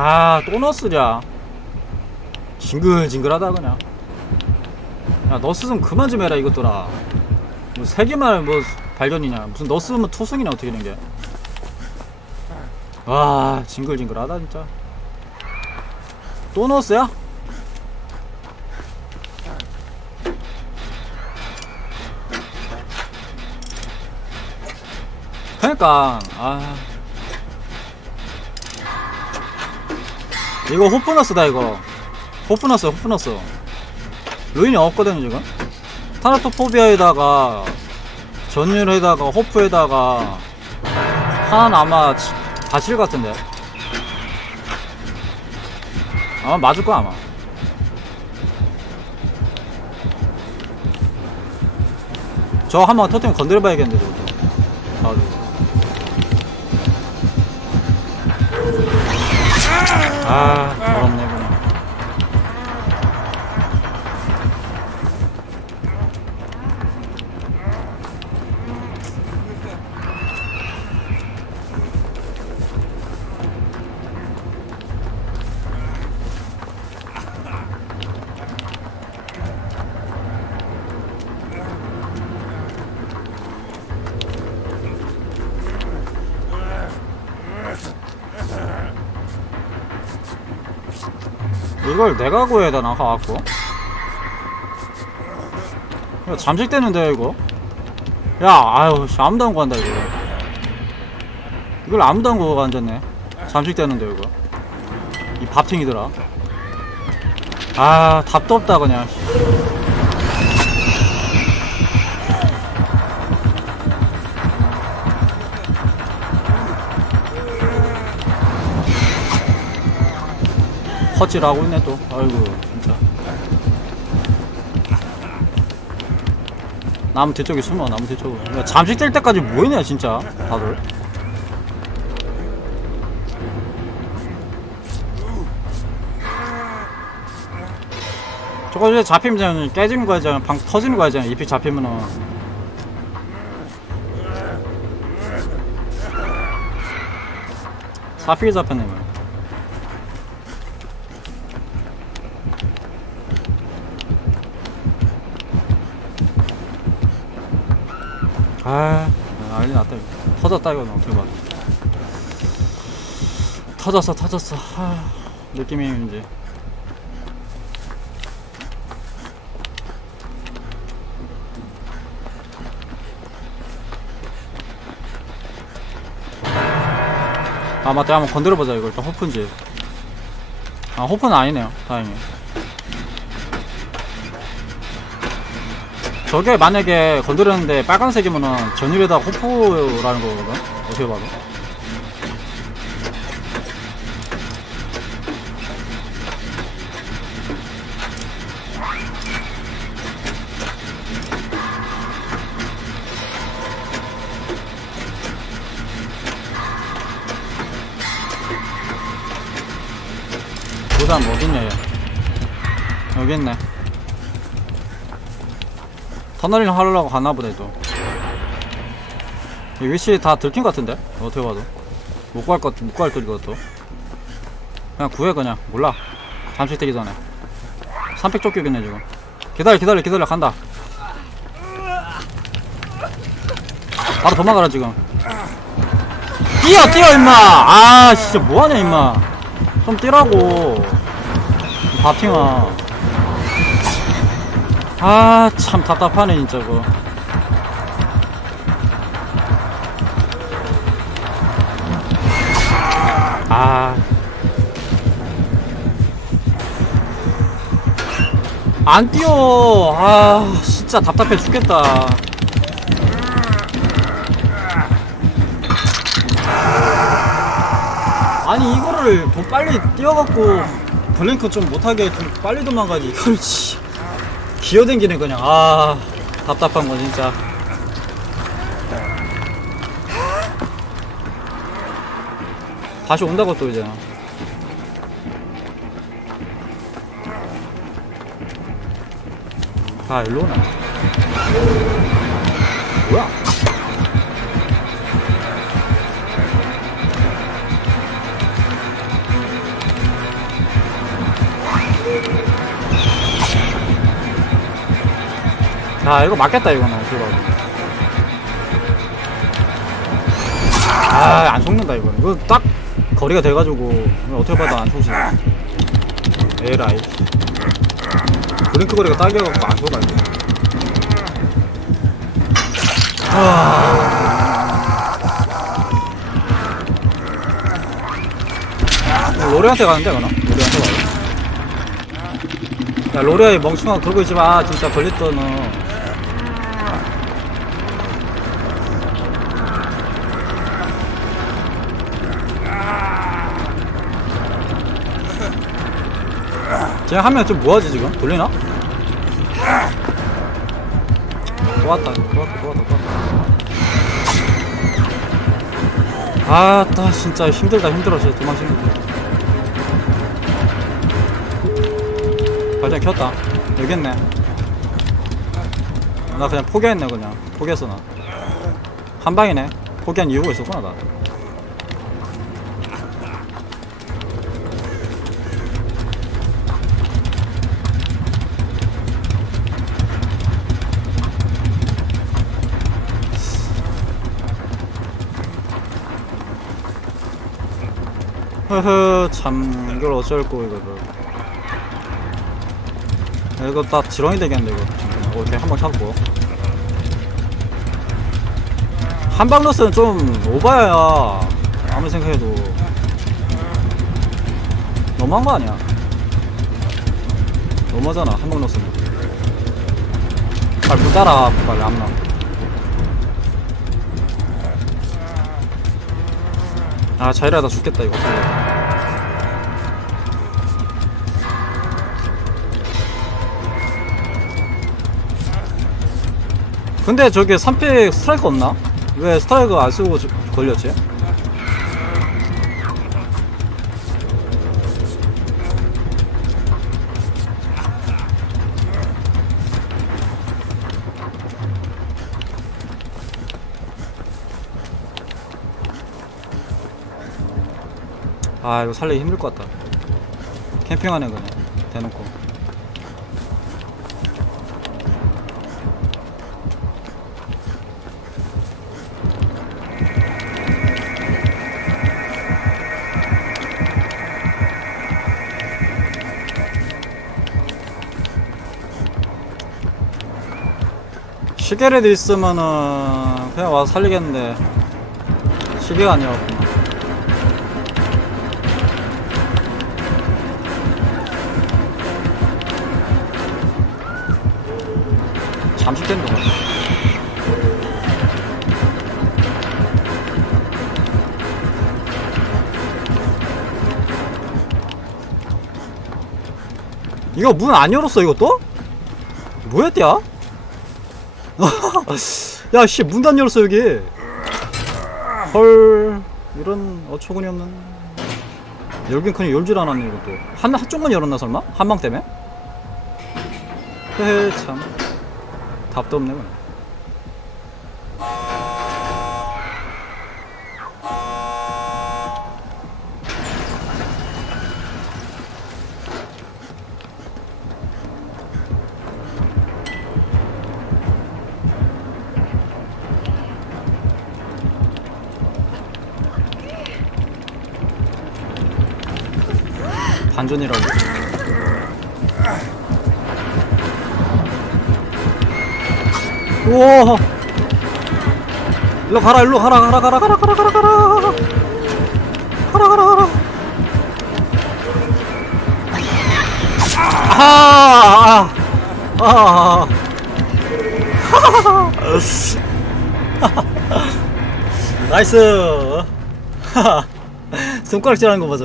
아, 또 너스냐. 징글징글하다, 그냥. 야, 너스 좀 그만 좀 해라, 이것들아. 뭐, 세 개만 뭐, 발견이냐. 무슨 너스면 투승이냐, 어떻게 된 게. 와, 징글징글하다, 진짜. 또 너스야? 그러니까, 아. 이거 호프너스다 이거. 호프너스 호프너스. 루인이 없거든 지금. 타나토포비아에다가 전율에다가 호프에다가 하나는 아마 치- 다실 같은데. 아마 맞을 거야 아마. 저 한번 터트리면 건드려 봐야겠는데 저것 아 그냥 이걸 내가 구해야 되나 가갖고 이거 잠식되는데 이거? 야 아유 씨, 아무도 안 구한다 이거. 이걸 아무도 안 구하고 앉았네. 잠식되는데 이거. 이 밥탱이들아. 아 답도 없다 그냥 씨. 허질하고 있네 또. 아이고 진짜. 나무 뒤쪽에 숨어 나무 뒤쪽에 야, 잠식 될 때까지 뭐했냐 진짜? 다들 저거 이제 잡히면 깨지는 거잖아. 방 터지는 거잖아 잎이 잡히면은. 사필 잡혔네 뭐. 아, 난리 났다. 이거. 터졌다, 이거. 어떻게 봐. 터졌어, 터졌어. 아, 느낌이 이제. 아, 맞다. 한번 건드려보자, 이거. 일단 호프인지. 아, 호프는 아니네요. 다행히. 저게 만약에 건드렸는데 빨간색이면은 전율에다 호프라는 거거든? 어떻게 봐도. 보단 뭐 얘. 여기 있네. 터널링 하려고 가나 보다 또. 이 위치 다 들킨 것 같은데? 어떻게 봐도. 못 구할 것, 못 구할 것, 이것도. 그냥 구해, 그냥. 몰라. 잠시 되기 전에. 3팩 쫓기겠네, 지금. 기다려, 기다려, 기다려, 간다. 바로 도망가라, 지금. 뛰어, 뛰어, 임마! 아, 진짜 뭐하냐, 임마. 좀 뛰라고. 바팅아. 아, 참 답답하네, 진짜, 그거. 아. 안 뛰어. 아, 진짜 답답해 죽겠다. 아니, 이거를 더 빨리 뛰어갖고, 블링크 좀 못하게 좀 빨리 도망가지. 이걸, 씨. 기어댕기네 그냥. 아 답답한 거 진짜. 다시 온다고 또 이제. 아 일로 오나 뭐야 야 이거 맞겠다 이거는. 들어가고 아안 속는다 이거. 이거 딱 거리가 돼가지고 어떻게 봐도 안 속지. 에라이 브링크 거리가 딱이어갖고 안 속아 아. 로레한테 가는데 그나? 로레한테 가야 야 로레야 이 멍청아 그러고 있지마. 진짜 걸렸다 너 쟤 하면 좀 뭐하지 지금? 돌리나? 또 왔다. 또 왔다 아따 진짜 힘들다 힘들어. 쟤 도망치는 거. 발전 켰다. 여기 있네. 나 그냥 포기했네 그냥. 포기했어 나. 한 방이네. 포기한 이유가 있었구나 나 흐흐 참 이걸 어쩔 거 이거를. 야, 이거 딱 지렁이 되겠는데 이거. 잠깐만 어, 이렇게 한방 잡고. 한방 러스는 좀 오바야 아무리 생각해도. 너무한 거 아니야? 너무하잖아 한방 러스는. 빨리 문 따라 빨리 암나 아 자이라다 죽겠다 이거 근데 저게 3픽 스트라이크 없나? 왜 스트라이크 안 쓰고 저- 걸렸지? 아 이거 살리기 힘들 것 같다. 캠핑하네 그냥. 대놓고. 시계라도 있으면은 그냥 와서 살리겠는데. 시계가 아니었구 나 잠식된다 이거 문 안 열었어 이것도? 뭐였대야? 야, 씨, 문도 안 열었어, 여기. 헐, 이런 어처구니 없는. 열긴 그냥 열질 않았네, 이것도. 한, 한쪽만 열었나, 설마? 한방 때문에? 헤헤, 참. 답도 없네, 그냥. 반전이라고. 우와! 일로 가라, 일로 가라, 가라, 가라, 가라, 가라, 가라, 가라. 가라, 가라, 가라. 아하! 아, 아, 아. 나이스! 손가락질 하는 거 봐서